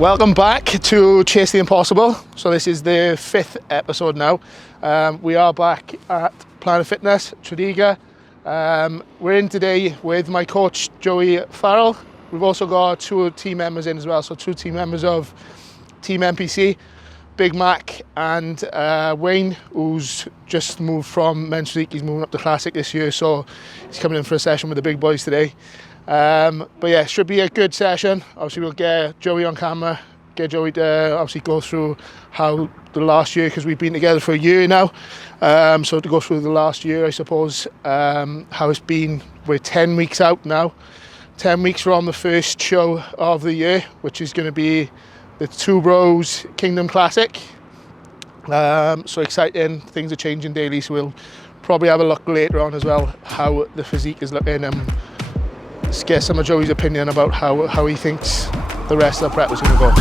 Welcome back to Chase the Impossible. So this is the 5th episode now. We are back at Planet Fitness, Tredegar. We're in today with my coach, Joey Farrell. We've also got 2 team members in as well, so 2 team members of Team NPC, Big Mac and Wayne, who's just moved from men's physique. He's moving up to classic this year, so he's coming in for a session with the big boys today. But yeah, should be a good session. Obviously we'll get Joey on camera, get Joey to obviously go through how the last year, because we've been together for a year now, so to go through the last year, I suppose, how it's been. We're 10 weeks out now, 10 weeks from the first show of the year, which is going to be the Two Bros Kingdom Classic. So exciting, things are changing daily, so we'll probably have a look later on as well how the physique is looking, and get some of Joey's opinion about how he thinks the rest of the prep is going to go.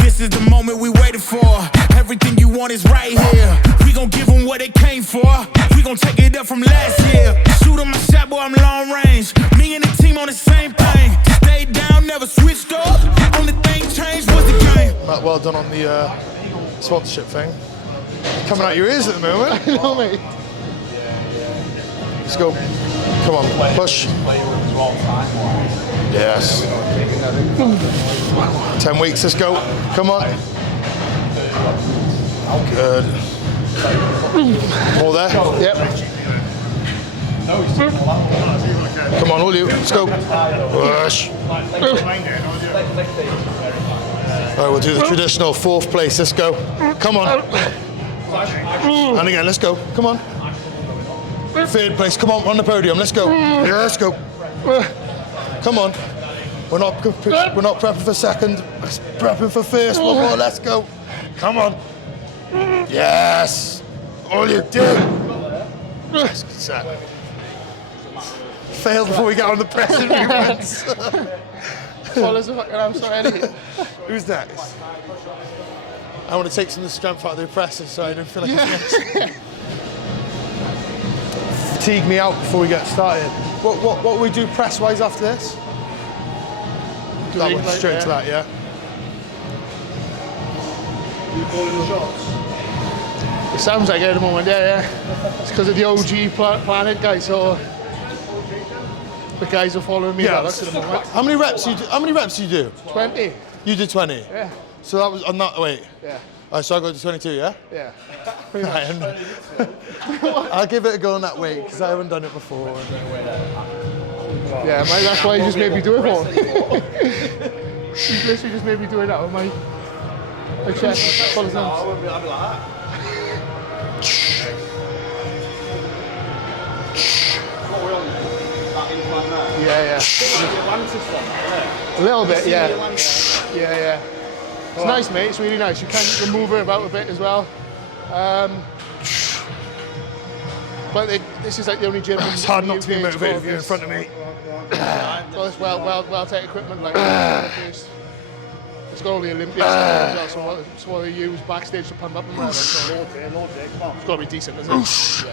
This is the moment we waited for. Everything you want is right here. We gon' give them what they came for. We gon' take it up from last year. Shoot on my shot, boy, I'm long range. Me and the team on the same thing. Stayed down, never switched up. Only thing changed was the game. Matt, well done on the sponsorship thing. Coming out your ears at the moment. I know, mate. Let's go. Come on, push. Yes. 10 weeks, let's go. Come on. Good. More there? Yep. Come on, all you. Let's go. Push. Alright, we'll do the traditional 4th place. Let's go. Come on. And again, let's go. Come on. 3rd place, come on, on the podium, let's go. Yeah, let's go. Come on. We're not prepping for 2nd, we're prepping for 1st. One more, let's go. Come on. Yes. All you do. Yes, good set. Failed before we get on the pressing movements. I'm sorry. Who's next? I want to take some of the strength out of the presser so I don't feel like it's fatigue me out before we get started. What we do press-wise after this? That one, straight to that, yeah. You calling the shots? It sounds like it at the moment, yeah. It's because of the OG Planet guys, so the guys are following me. Yeah. At the moment. How many reps do you do? 20. You did 20? Yeah. So that was on that, wait. Yeah. Oh, so I got to 22, yeah? Yeah. I'll give it a go on that weight, because I haven't done it before. Yeah, that's why you just made me do it for. You literally just made me do it out of my chest. Full of I wouldn't be like that. What we're on that incline there? Yeah. A little bit, yeah. Yeah. It's nice, mate. It's really nice. You can move it about a bit as well. But this is like the only gym. It's hard not to be motivated if you're in front of me. So it's well take equipment like first. It's got all the Olympics as well, so what they use backstage to pump up and whatever. So it's got to be decent, isn't it?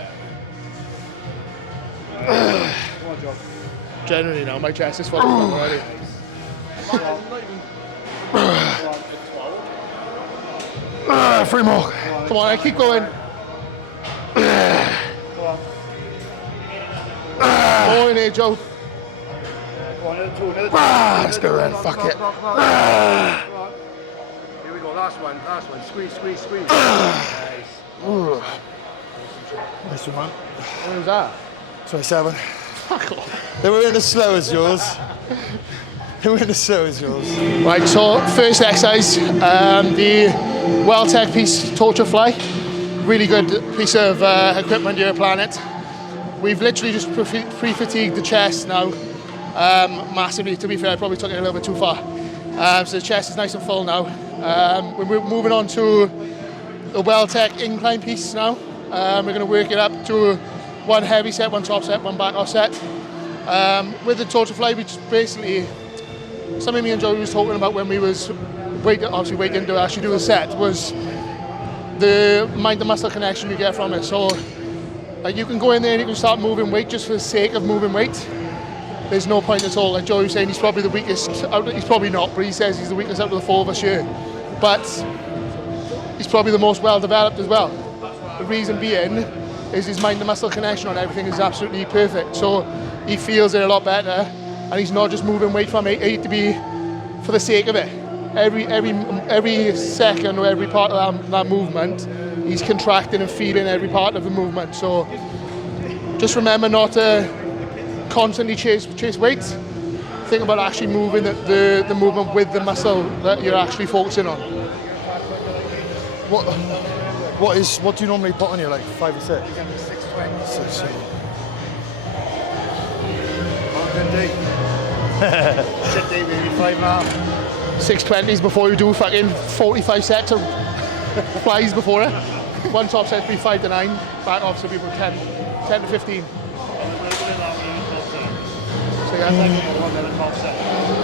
Yeah. Generally now, my chest is full already. 3 more. Come on, keep going. Go in here, Joe. Let's go then, fuck it. Here we go, last one. Squeeze. Nice one, man. What was that? 27. Fuck off. They weren't as slow as yours. Right, so first exercise, the Well-Tech piece, torture fly. Really good piece of equipment here at Planet. We've literally just pre-fatigued the chest now, massively. To be fair, I probably took it a little bit too far. So the chest is nice and full now. We're moving on to the Well-Tech incline piece now. We're going to work it up to 1 heavy set, 1 top set, 1 back off set. With the torture fly, we just basically, something me and Joey was talking about when we was waiting to actually do the set, was the mind to muscle connection you get from it. So you can go in there and you can start moving weight just for the sake of moving weight. there's no point at all. Like Joey was saying, he's probably the weakest. He's probably not, but he says he's the weakest out of the four of us here. But he's probably the most well developed as well. The reason being is his mind to muscle connection on everything is absolutely perfect. So he feels it a lot better, and he's not just moving weight from A to B for the sake of it. Every second or every part of that movement, he's contracting and feeling every part of the movement. So just remember not to constantly chase weights. Think about actually moving the movement with the muscle that you're actually focusing on. What do you normally put on you, like 5 or 6? 620. Good day. Shit day, maybe 5.5. 620s before you do fucking 45 sets of flies before it. One top set will be 5 to 9, back off so people 10 to 15. So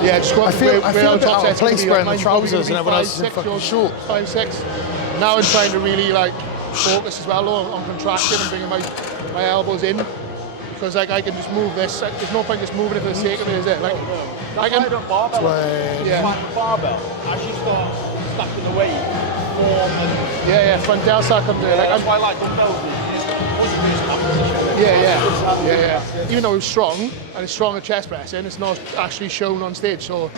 yeah, just go. I feel a bit out of place wearing the mine's trousers probably and everyone else is in fucking short. 5, 6. Now I'm trying to really like focus as well on contracting and bringing my elbows in, because like I can just move this. There's no point just moving it for the sake of it, is it? Like I can. Barbell. As you start stacking the weight, front delta comes in. Like that's why I like dumbbells. Yeah. Even though it's strong and it's strong at chest pressing, it's not actually shown on stage. So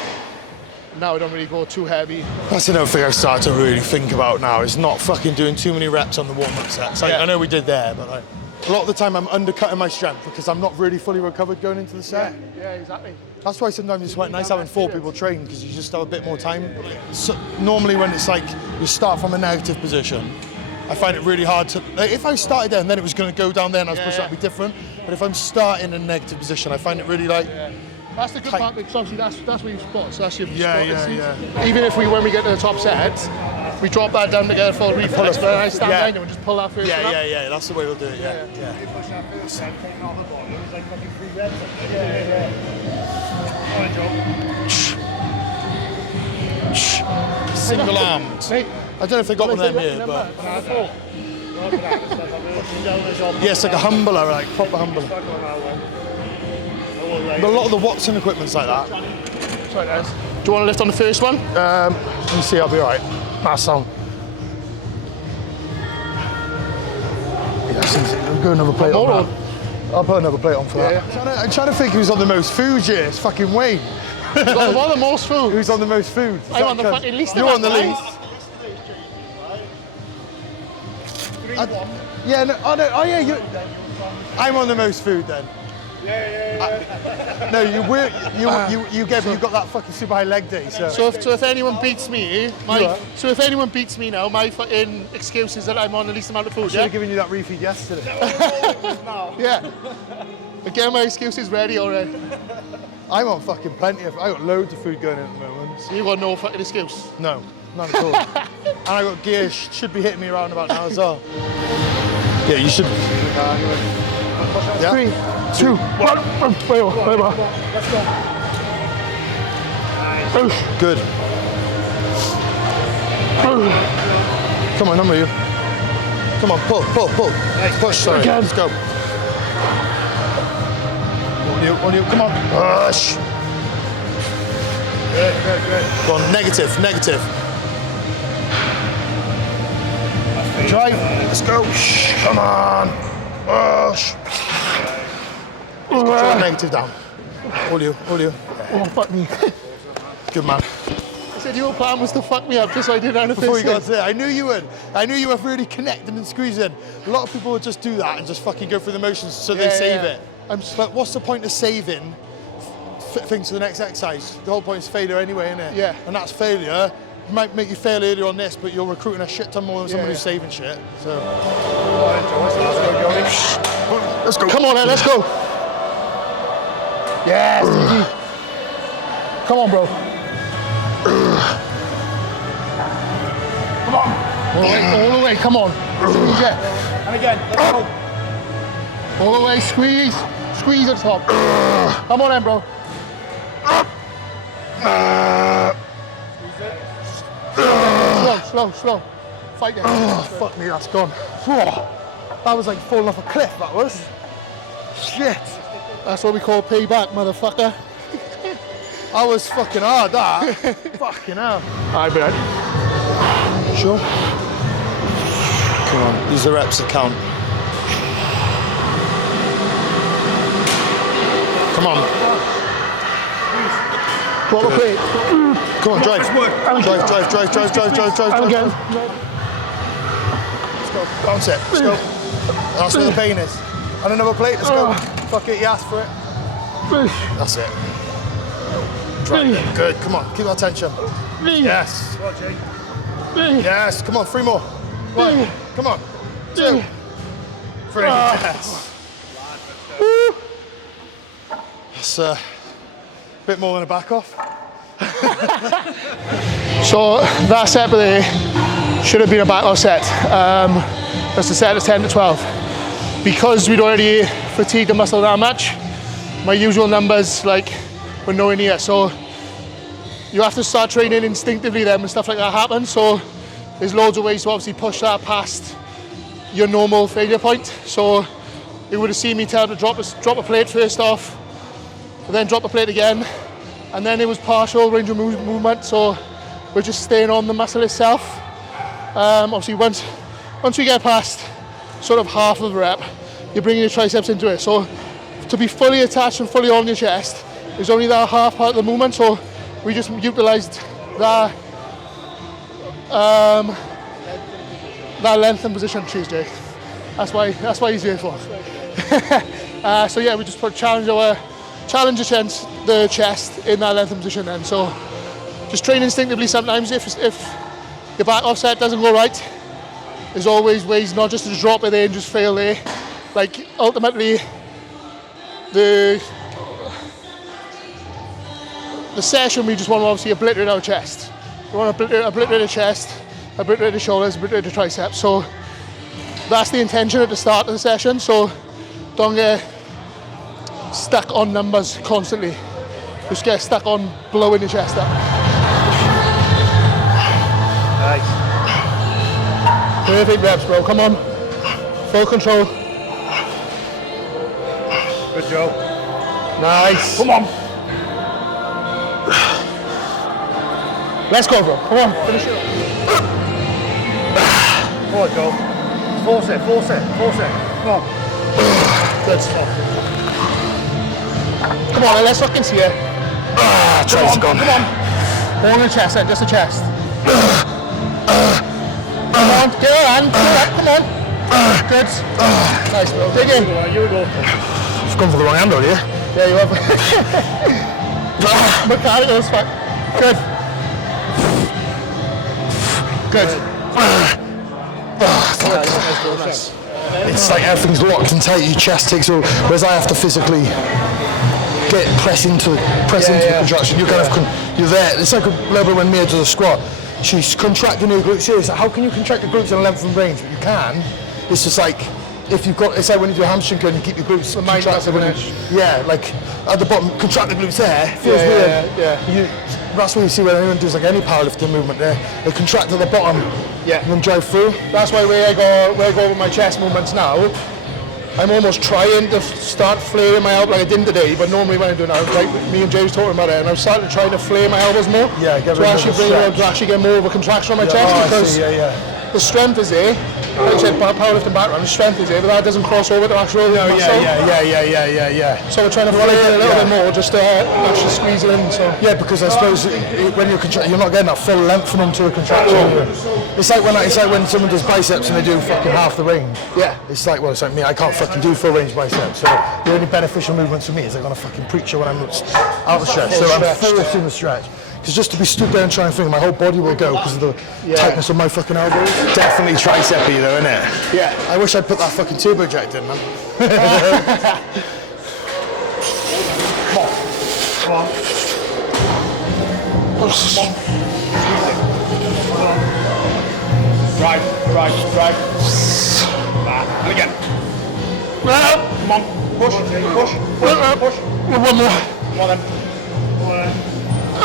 now I don't really go too heavy. That's another thing I start to really think about now, is not fucking doing too many reps on the warm-up sets. Like, I know we did there, but like, a lot of the time I'm undercutting my strength because I'm not really fully recovered going into the set. Yeah, exactly. That's why sometimes it's quite nice having 4 people train, because you just have a bit more time. So, normally when it's like you start from a negative position, I find it really hard to, like, if I started there and then it was going to go down there and I was pushing, that'd be different. But if I'm starting in a negative position, I find it really like... That's the good part, because obviously that's where you spot. So that's your spot. Yeah. Even if when we get to the top set, we drop that down together for a reflex, but I stand behind you and just pull that first one up. Yeah, that's the way we'll do it, yeah. You push that first set, taking all the ball. It was like fucking 3 reps. Alright, Joe. Single armed. Mate, I don't know if they got one of them here, but... Yeah, it's like a humbler, like proper humbler. But a lot of the Watson equipment's like that. Sorry guys. Do you want to lift on the first one? Let me see, I'll be alright. That sound. I'll go another plate on that. I'll put another plate on for that. I'm trying to think who's on the most food here. It's fucking Wayne. Who's on the most food? Who's on the most food? I'm on the fucking least. You're on the least. I'm on the most food then. No, you've got that fucking super high leg day. So if anyone beats me, now, my fucking excuse is that I'm on the least amount of food. I should have given you that refeed yesterday. Yeah. Again, my excuse is ready already. I'm on fucking plenty of. I got loads of food going in at the moment. So you got no fucking excuse? No, none at all. And I got gear should be hitting me around about now as well. Yeah, you should. Yeah. 3, 2, 1. Wait. Let's go. Good. Come on, number you. Come on, pull. Push, sorry. Again. Let's go. On you, come on. Push. Good. Go on, negative. Drive. Let's go. Come on. Push. Draw negative down. All you. Oh, fuck me. Good man. I said your plan was to fuck me up just so I did anything. Before you got there, I knew you would. I knew you were really connecting and squeezing. A lot of people would just do that and just fucking go through the motions so they save it. But what's the point of saving things to the next exercise? The whole point is failure anyway, isn't it? Yeah. And that's failure. It might make you fail earlier on this, but you're recruiting a shit ton more than someone who's saving shit. So. Let's go. Come on, then, let's go. Yes, easy. Come on, bro. Come on. All the way, come on. Squeeze it. And again, let's go. All the way, squeeze. Squeeze at the top. Come on then, bro. Slow. Fight it. Oh, fuck me, that's gone. That was like falling off a cliff, that was. Shit. That's what we call payback, motherfucker. That was fucking hard, that. Fucking hell. Alright, Brad. Sure. Come on, use the reps that count. Come on. Drop the plate. Come on, drive. Drive. Again. Let's go. Bounce it. Let's go. That's where the pain is. On another plate, let's go. Fuck it, you asked for it. That's it. Drive. Good, come on, keep that tension. Yes. Yes, come on, 3 more. 1, come on. 2, 3, yes. It's a bit more than a back off. So that set there should have been a back off set. That's the set of 10 to 12. Because we'd already fatigued the muscle that much, my usual numbers were nowhere near. So you have to start training instinctively then when stuff like that happens. So there's loads of ways to obviously push that past your normal failure point. So you would have seen me tell him to drop a plate first off, then drop the plate again, and then it was partial range of movement. So we're just staying on the muscle itself. Obviously once we get past sort of half of the rep, you're bringing your triceps into it. So to be fully attached and fully on your chest is only that half part of the movement. So we just utilised that length and position, Tuesday. That's why he's here for. So yeah, we just challenge the chest in that length and position then. So just train instinctively sometimes. If your back offset doesn't go right, there's always ways not just to drop it there and just fail there. Ultimately, the session we just want to obviously obliterate our chest. We want to obliterate the chest, obliterate the shoulders, obliterate the triceps. So that's the intention at the start of the session. So don't get stuck on numbers constantly. Just get stuck on blowing your chest up. Nice. Perfect reps, bro. Come on. Full control. Good job. Nice. Come on. Let's go, bro. Come on. Finish it. Come on, Joe. Force it. Come on. Good stuff. Come on, let's fucking see it. Come on. Hold the chest, just the chest. Come on, get your hand, come on. Good. Nice, bro. Dig in. You go. I've gone for the wrong hand already. Yeah, you have. Mechanical is fine. Good. It's like everything's locked and tight. Your chest takes over, whereas I have to physically press into the contraction. You're you're there. It's like a little bit when Mia does a squat. She's contracting her glutes here. So how can you contract the glutes in a length and range? But you can. It's just like if you've got. It's like when you do a hamstring curl and you keep your glutes contracted. Yeah, like at the bottom, contract the glutes there. Feels weird. That's what you see when anyone does like any powerlifting movement. They contract at the bottom. Yeah. And then drive through. That's why where I go with my chest movements now, I'm almost trying to start flaring my elbow like I didn't today, but normally when I do now, like me and Jay was talking about it, and I've started trying to flare my elbows more. Yeah, to actually get more of a contraction on my chest because the strength is there. Like I said, powerlifting background, the strength is there, but that doesn't cross over to actual muscle. Yeah. So we're trying to flare it a little bit more just to actually squeeze it in. So yeah, because I suppose when you're you're not getting that full lengthening to a contraction. It's like when someone does biceps and they do fucking half the range. Yeah. It's like me. I can't fucking do full range biceps. So the only beneficial movements for me is I'm gonna fucking preacher when I'm out of stretch. So I'm forcing the stretch. Because just to be stood there and try and think, my whole body will go because of the tightness of my fucking elbows. Definitely tricepy though, isn't it? Yeah. I wish I'd put that fucking turbo jack in, man. Come on. Drive. And again. Come on. Push. One more. Come on then.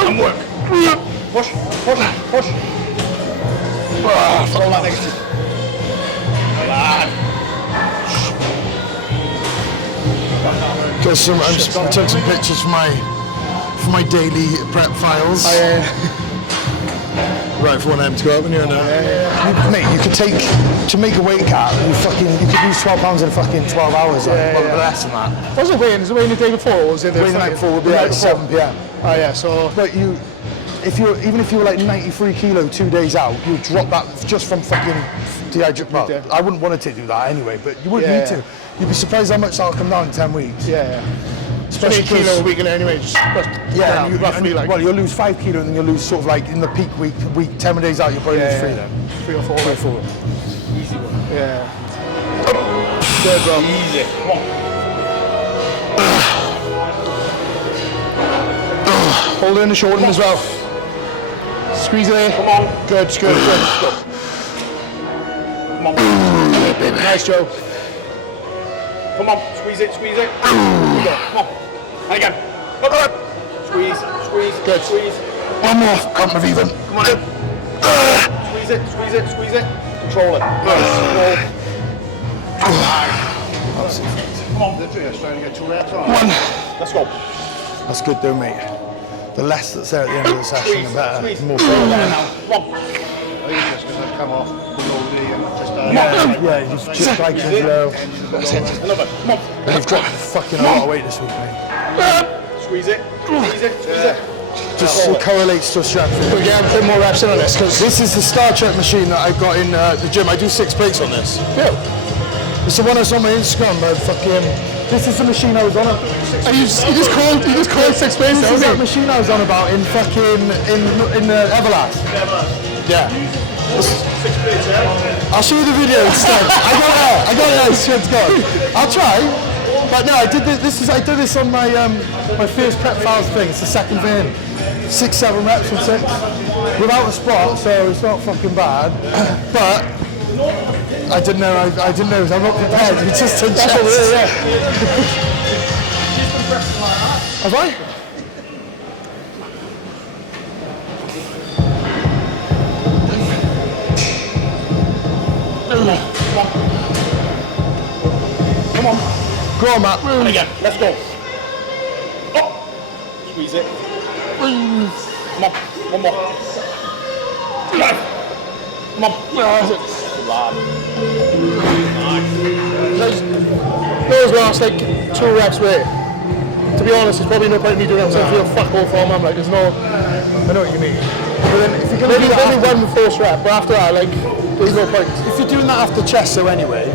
And work. Push. Throw that negative. Good. got some. I took some pictures for my daily prep files. Right, for one of them to go up and you're in there. Mate, you could take, to make a weight cut, you could lose 12 pounds in fucking 12 hours, less than that. What was it weighing? Was it weighing the day before, or was it the night before? Would be like 7 p.m. Oh yeah, so... But even if you were like 93 kilo 2 days out, you'd drop that just from fucking dehydration. Well, I wouldn't want to do that anyway, but you wouldn't need to. You'd be surprised how much that'll come down in 10 weeks. Yeah. Especially 20 kilo a week anyway. Roughly like. Well, you'll lose 5 kilo and then you'll lose sort of like in the peak week 10 days out, you'll probably lose 3 then. 3 or 4. 3 or 4. Easy one. Yeah. Good, bro. Easy. Come on. Hold it in the shoulder as well. Squeeze it in. Come on. Good. Come on. Nice, Joe. Come on. Squeeze it. Here we go. Come on. And again. Up. Squeeze. Good. Squeeze. One more, come with even. Come on in. Squeeze it. Control it. Come on. Literally, just trying to get 2 reps on. Let's go. That's good though, mate. The less that's there at the end of the session, the better. Squeeze. More Come fun. on. I use this because I've come off below the just You've just like as low. Another. Come on. And you've dropped fucking a lot of weight this week, mate. Squeeze it. Squeeze it. Just correlates to strength. We're getting a bit more reps in on this because This is the Star Trek machine that I've got in the gym. I do 6 plates on this. It's the one that's on my Instagram. This is the machine I was on. you just called 6 plates. This is that machine I was on about in fucking in Everlast. Yeah. 6 plates, yeah? I'll show you the video instead. I got it. It's good to go. I'll try. But no, I did this. I did this on my my first prep files thing. It's the second thing. 6-7 reps from 6 without a spot, so it's not fucking bad. But I didn't know. I'm not prepared. You just did chest. Have I? Come on. Go on, Matt. And again. Let's go. Up. Squeeze it. Come on. One more. Come on. Good lad. those last like 2 reps where, to be honest, there's probably no point in me doing that because I feel fuck all for them. Like there's no, I know what you mean. But then if you're maybe only one first rep, but after that, like there's no point. If you're doing that after chest, so anyway,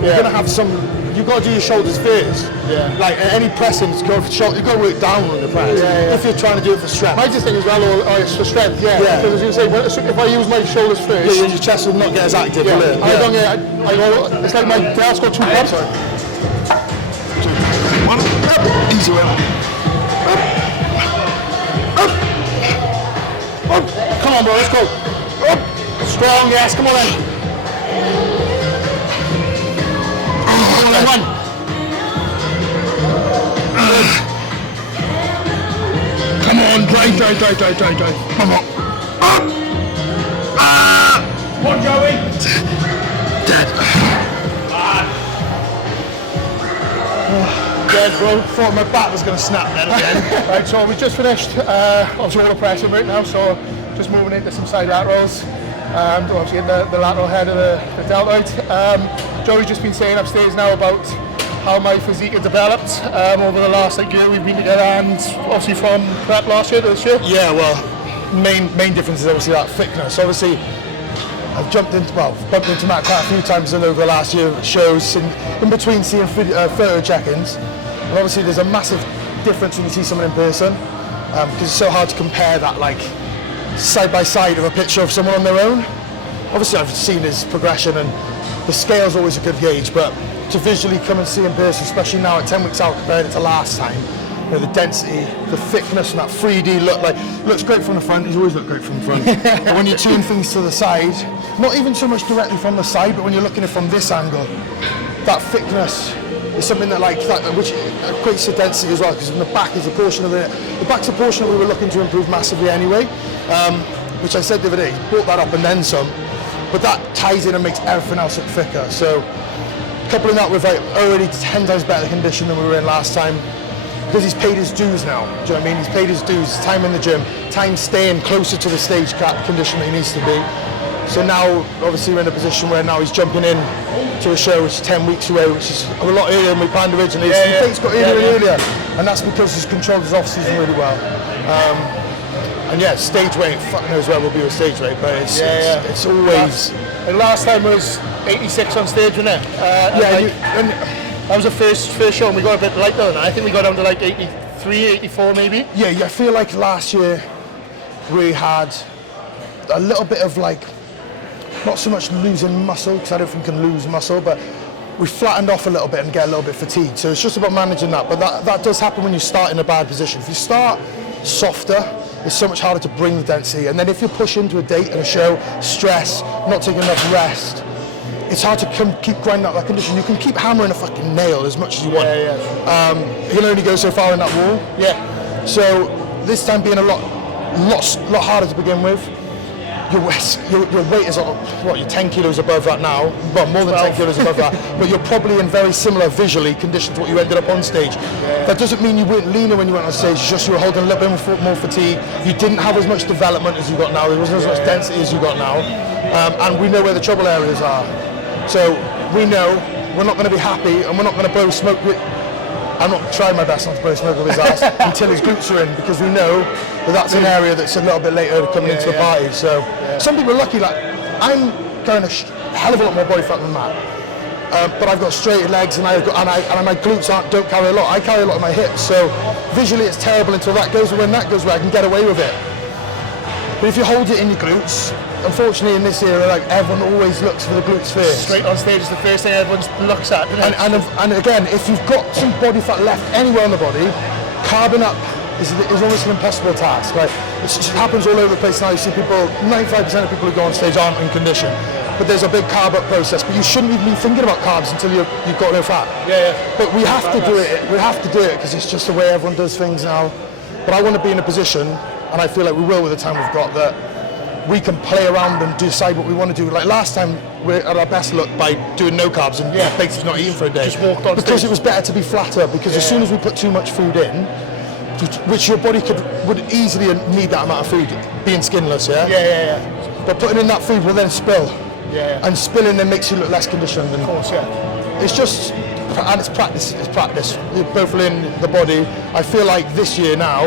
you're gonna have some. You've got to do your shoulders first. Yeah. Like any pressing, you've got to work down on the press. Yeah. If you're trying to do it for strength. I just think as well, it's for strength. Yeah. Yeah. Because as you say, if I use my shoulders first, Yeah, your chest will not get as active. yeah, Will it? I don't get. I go. It's like my dad's got 2 pumps. One. Up. Easy one. Up. Come on, bro. Let's go. Up. Strong. Yes. Come on then. Come on then. One. Come on, drive. Come on. Up. Come on, Joey. Dead. Dead, bro. Thought my back was going to snap then again. Right, so we just finished obviously all the pressing right now, so just moving into some side laterals. Obviously in the lateral head of the deltoid. Joey's just been saying upstairs now about how my physique has developed over the last year we've been together, and obviously from prep last year to this year. Yeah, well, main difference is obviously that thickness. Obviously, I've bumped into Matt quite a few times over the last year at shows, in between seeing photo check-ins. And obviously there's a massive difference when you see someone in person, because it's so hard to compare that like side by side of a picture of someone on their own. Obviously I've seen his progression and the scale's always a good gauge, but to visually come and see in person, especially now at 10 weeks out compared to last time, you know, the density, the thickness and that 3D look, looks great from the front. He's always looked great from the front. But when you turn things to the side, not even so much directly from the side, but when you're looking at it from this angle, that thickness is something that which equates to density as well, because the back is a portion of the back's a portion that we were looking to improve massively anyway, which I said the other day, brought that up and then some, but that ties in and makes everything else look thicker. So coupling that with like already 10 times better condition than we were in last time, because he's paid his dues now. Do you know what I mean? He's paid his dues, time in the gym, time staying closer to the stage condition that he needs to be. So now, obviously, we're in a position where now he's jumping in to a show which is 10 weeks away, which is a lot earlier than we planned originally. The date's got earlier, and that's because he's controlled his off-season really well. And yeah, stage weight, fuck knows where we'll be with stage weight, but it's always... And last time was 86 on stage, wasn't it? That was the first show, and we got a bit lighter than that. I think we got down to like 83, 84 maybe. Yeah, I feel like last year we had a little bit of like, not so much losing muscle, because I don't think you can lose muscle, but we flattened off a little bit and get a little bit fatigued. So it's just about managing that, but that does happen when you start in a bad position. If you start softer, it's so much harder to bring the density. And then if you push into a date and a show, stress, not taking enough rest, it's hard to keep grinding out that condition. You can keep hammering a fucking nail as much as you want. You can only go so far in that wall. Yeah. So this time being a lot harder to begin with. Your weight is, what, you're 10 kilos above that now, well, more than 10 kilos above that, but you're probably in very similar visually conditions to what you ended up on stage. That doesn't mean you weren't leaner when you went on stage, it's just you were holding a little bit more fatigue. You didn't have as much development as you got now, there wasn't as much density as you got now, and we know where the trouble areas are. So we know we're not going to be happy, and we're not going to blow smoke. I'm not trying my best not to blow smoke with his ass until his glutes are in, because we know that that's an area that's a little bit later coming into the party. So some people are lucky, like I'm carrying a hell of a lot more body fat than that, but I've got straight legs and my glutes don't carry a lot. I carry a lot of my hips, so visually it's terrible until that goes, and when that goes away I can get away with it. But if you hold it in your glutes, unfortunately in this era, like everyone always looks for the glutes first. Straight on stage is the first thing everyone looks at, isn't it? And again, if you've got some body fat left anywhere on the body, carbon up is almost an impossible task. Right? It just happens all over the place now. You see people, 95% of people who go on stage aren't in condition. But there's a big carb up process. But you shouldn't even be thinking about carbs until you've got no fat. But we have to do it. We have to do it because it's just the way everyone does things now. But I want to be in a position, and I feel like we will with the time we've got, that we can play around and decide what we want to do. Like last time, we at our best look by doing no carbs and basically not eating for a day. Just walked on because stage. it was better to be flatter, because as soon as we put too much food in, which your body would easily need that amount of food, being skinless, but putting in that food will then spill. And spilling then makes you look less conditioned. And of course, it's just, and it's practice, You're both in the body. I feel like this year now,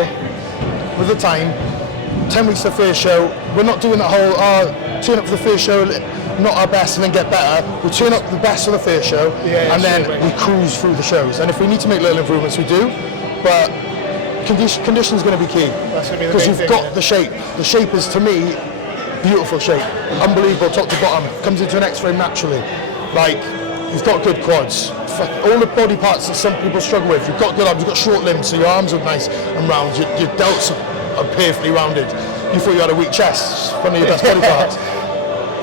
with the time, 10 weeks to the first show, we're not doing that whole, turn up for the first show, not our best and then get better. We turn up the best for the first show, and then we cruise through the shows. And if we need to make little improvements, we do. But condition is going to be key. Because you've got the shape. The shape is, to me, beautiful shape. Unbelievable, top to bottom. Comes into an X-frame naturally. Like, you've got good quads. All the body parts that some people struggle with. You've got good arms, you've got short limbs, so your arms are nice and round. Your delts are perfectly rounded. You thought you had a weak chest, one of your best body parts.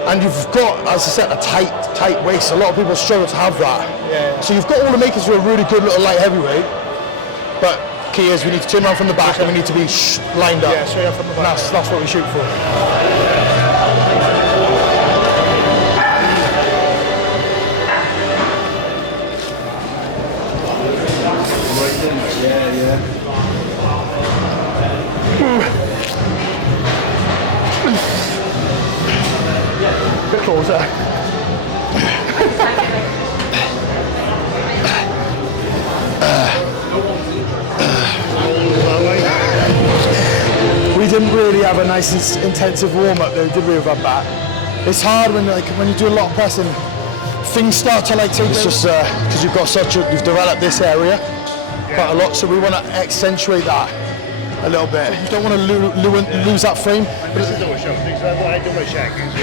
And you've got, as I said, a tight waist. A lot of people struggle to have that. So you've got all the makers for a really good little light heavyweight. But key is we need to turn around from the back and we need to be lined up. Straight up from the back. That's what we shoot for. Bit closer. We didn't really have a nice intensive warm-up though, did we, with our back? It's hard when you do a lot of pressing, things start to take. It's just because you've developed this area quite a lot, so we want to accentuate that a little bit. You don't want to lose that frame. This is always something, so what I do my check is,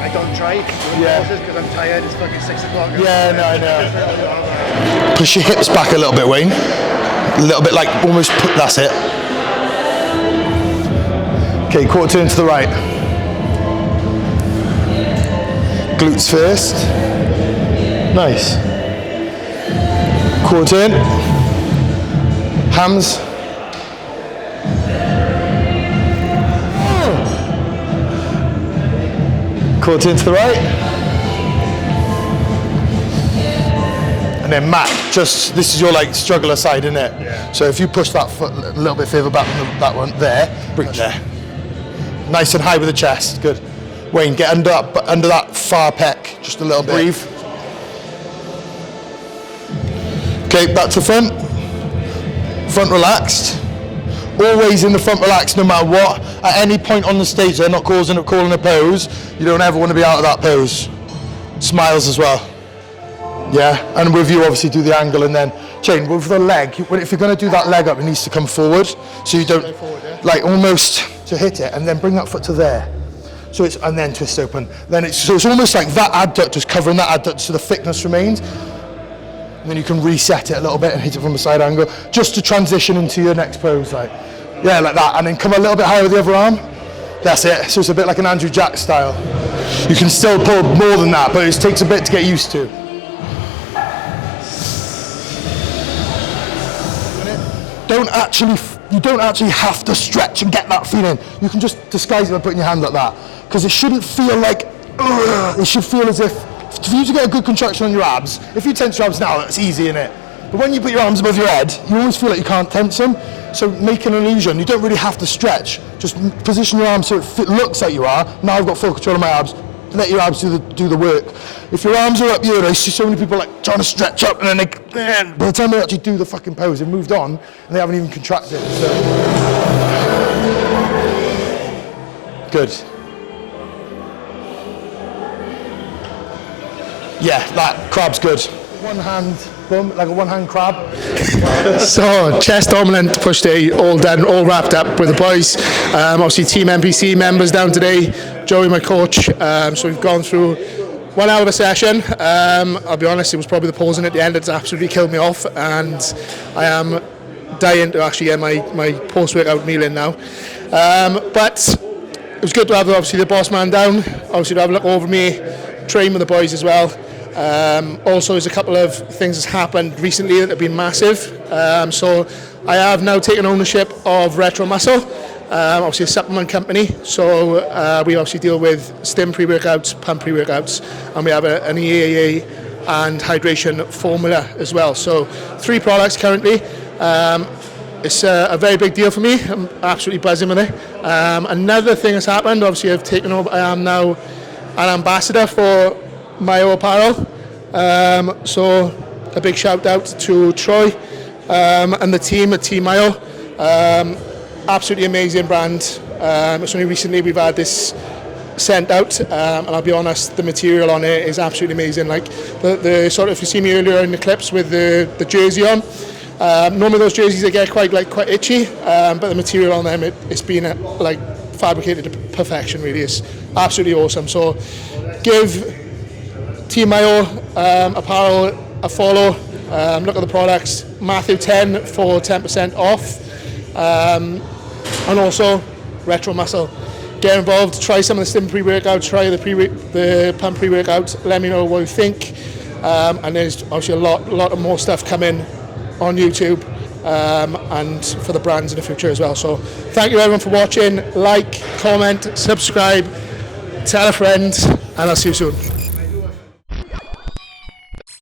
I don't try because I'm tired, it's fucking 6 o'clock. I know. Push your hips back a little bit, Wayne. A little bit like almost that's it. Okay, quarter turn to the right. Glutes first. Nice. Quarter turn. Hams. Quarter turn to the right. and then Matt, this is your like struggler side, isn't it? Yeah. So if you push that foot a little bit further back than that one there, bring it there. Nice and high with the chest, good. Wayne, get under that far pec, just a little bit. Breathe. Okay, back to front. Front relaxed. Always in the front relaxed no matter what. At any point on the stage, they're not calling a pose. You don't ever want to be out of that pose. Smiles as well. Yeah, and with you obviously do the angle and then chain. With the leg, if you're going to do that leg up, it needs to come forward. So you don't, like almost to hit it and then bring that foot to there. So it's, and then twist open. So it's almost like that adductor is covering that adductor so the thickness remains. And then you can reset it a little bit and hit it from a side angle, just to transition into your next pose, like that, and then come a little bit higher with the other arm. That's it. So it's a bit like an Andrew Jack style. You can still pull more than that, but it takes a bit to get used to. You don't actually have to stretch and get that feeling. You can just disguise it by putting your hand like that, because it shouldn't feel like. It should feel as if. For you to get a good contraction on your abs, if you tense your abs now, it's easy, innit? But when you put your arms above your head, you always feel like you can't tense them. So make an illusion. You don't really have to stretch. Just position your arms so it looks like you are. Now I've got full control of my abs. Let your abs do the work. If your arms are up here, I see so many people like trying to stretch up, and then by the time they actually do the fucking pose, they've moved on and they haven't even contracted. So good. Yeah, that crab's good. One hand bum, like a one hand crab. So, chest dominant push day, all done, all wrapped up with the boys. Obviously, Team NPC members down today, Joey, my coach. So we've gone through one hell of a session. I'll be honest, it was probably the pausing at the end that's absolutely killed me off, and I am dying to actually get my post-workout meal in now. But it was good to have obviously the boss man down, obviously to have a look over me, train with the boys as well. Also, there's a couple of things that's happened recently that have been massive. So I have now taken ownership of Retro Muscle, obviously a supplement company. So we obviously deal with stim pre-workouts, pump pre-workouts, and we have an EAA and hydration formula as well. So 3 products currently. It's a very big deal for me. I'm absolutely buzzing with it. Another thing that's happened, obviously I've taken over, I am now an ambassador for Mayo Apparel, so a big shout out to Troy and the team at Team Mayo. Absolutely amazing brand. It's only recently we've had this sent out, and I'll be honest, the material on it is absolutely amazing. Like the sort of, if you see me earlier in the clips with the jersey on, normally those jerseys they get quite itchy, but the material on them it's been like fabricated to perfection. Really, it's absolutely awesome. So give Team Mayo Apparel a follow, look at the products, Matthew 10 for 10% off, and also Retro Muscle. Get involved, try some of the stim pre-workout, try the pump pre-workout, let me know what you think, and there's obviously a lot of more stuff coming on YouTube and for the brands in the future as well. So thank you everyone for watching, like, comment, subscribe, tell a friend, and I'll see you soon.